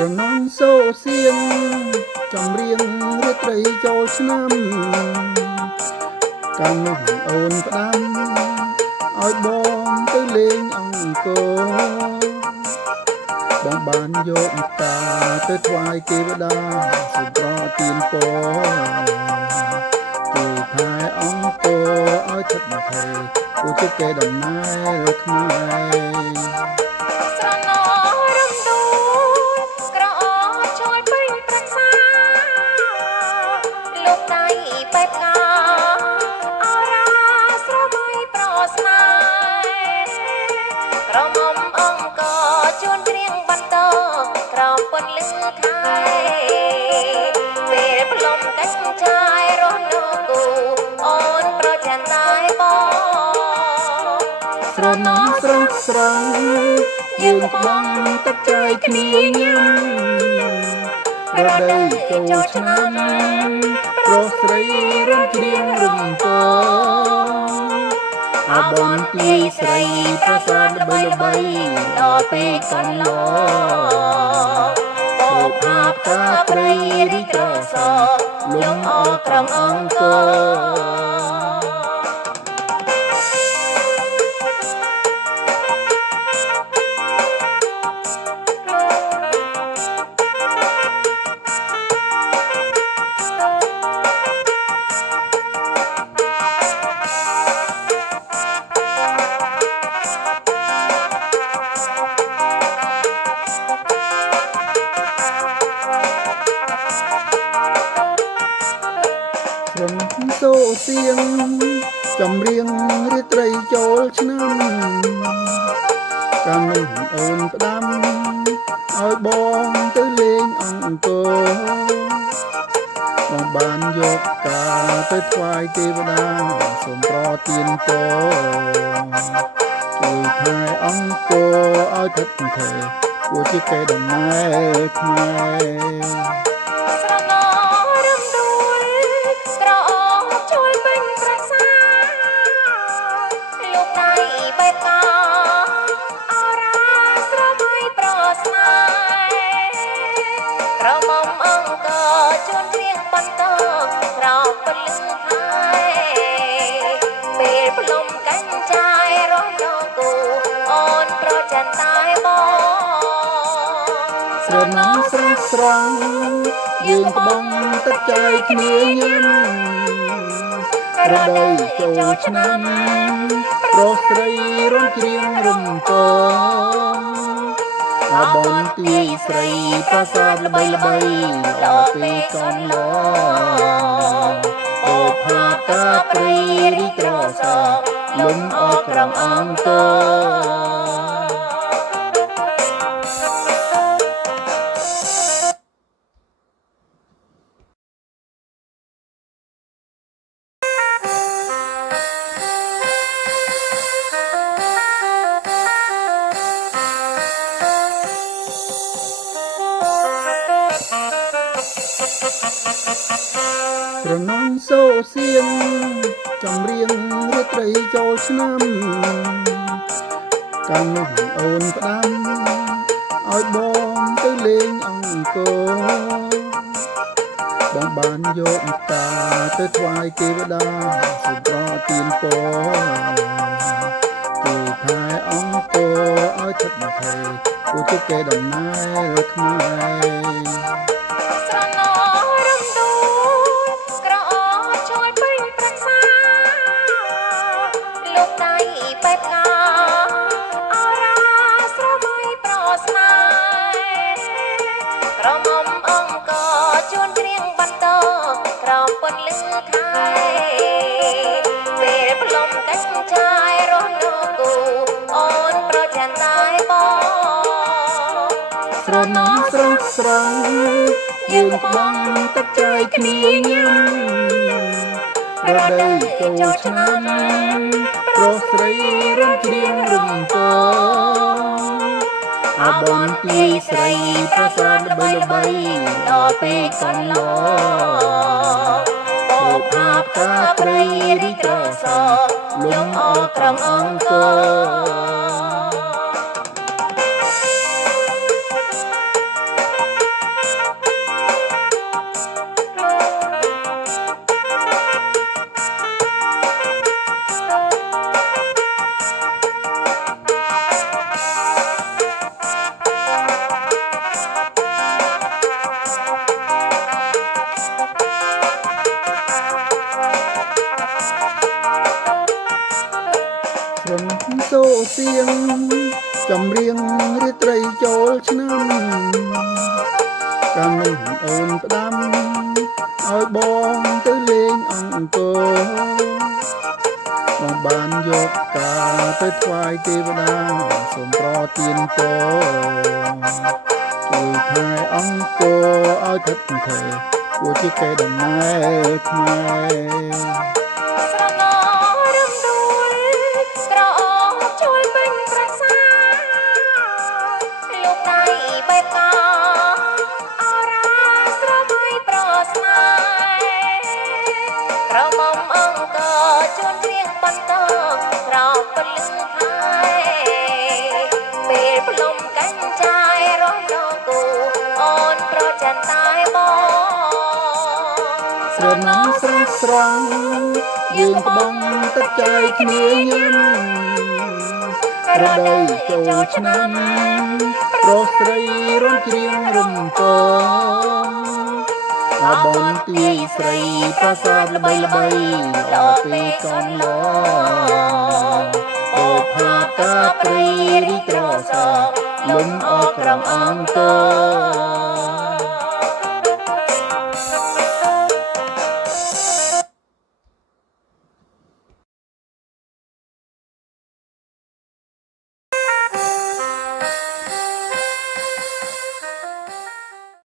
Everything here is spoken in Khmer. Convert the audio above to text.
រនំសូសៀងចម្រៀងរាត្រីចូលឆ្នាំកាលនោះអូនផ្ដាំឲ្យបងទៅលេងអង្គរបងបានយកតាទៅថ្វាយទេវតាសូមប្រទានពរគឺថែអង្គរឲ្យថិតថេរគួរជាកេរដំណែលខ្មែរស្រណោស្រស់ស្រង់យើងបងទឹកចែកគ្នាញ៉ាំរដូវចូលឆ្នាំប្រុសស្រីរំច្រៀងរំពងអបងទីស្រីប្រាសាទល្បីដល់ពេលកន្លងអូផាបតាព្រៃរីករាសលំអក្រមអង្គរំសូសៀងចម្រៀងរាត្រីចូលឆ្នាំកាលនោះអូនផ្ដាំឲ្យបងទៅលេងអង្គរបងបានយកកាទៅថ្វាយទេវតាសូមប្រទានពរជួយថែអង្គរឲ្យថិតថេរគួរជាកេរដំណែលខ្មែរស្រណោស្រស់ស្រង់យើងបងទឹកចែកគ្នាញ៉ាំរដូវចូលឆ្នាំប្រុសស្រីរំច្រៀងរំពងអបងទីស្រីប្រាសាទល្បីដល់ពេលកន្លងអូផាតាព្រៃរីករាសលំអក្រមអង្គស្រណំសូសៀងចម្រៀងរាត្រីចូលឆ្នាំកាលនោះអូនផ្ដាំឲ្យបងទៅលេងអង្គរបងបានយកតាទៅថ្វាយទេវតាសូមប្រទានពរគឺថែអង្គរឲ្យថិតថេរគួរជាកេរដំណែលខ្មែរស្រណោស្រស់ស្រង់យើងបងទឹកចែកគ្នាញ៉ាំរដូវចូលឆ្នាំប្រុសស្រីរំច្រៀងរំពងអបងទីស្រីប្រាសាទល្បីដល់ពេលកន្លងអូផាបតាព្រៃរីករាសលំអក្រមអង្គរ សៀងចម្រៀងរាត្រីចូលឆ្នាំកាលនោះអូនផ្ដាំឲ្យបងទៅលេងអង្គរបងបានយកការទៅថ្វាយទេវតាសូមប្រទានពរជួយថែអង្គរឲ្យថិតថេរគួរជាកេរដំណែលខ្មែរស្រណោរំដួលក្រអូបជួយពេញប្រសាលោកដៃបែបកអរ៉ាស្រមៃប្រស្នេហ៍ក្រមុំអង្គជួនរៀងបន្តក្រោបពលឹងខែពេលផ្លុំកាញ់ចាយរំដងគូអូនប្រច័នតែបងស្រណោស្រស់ស្រង់យើងបងទឹកចែកគ្នាញ៉ាំរដូវចូលឆ្នាំប្រុសស្រីរំច្រៀងរំពងអបនទាយស្រីប្រាសាទល្បីល្បីល្អពីកំឡងអូផាតាព្រីរីត្រសលំអក្រងអង្គ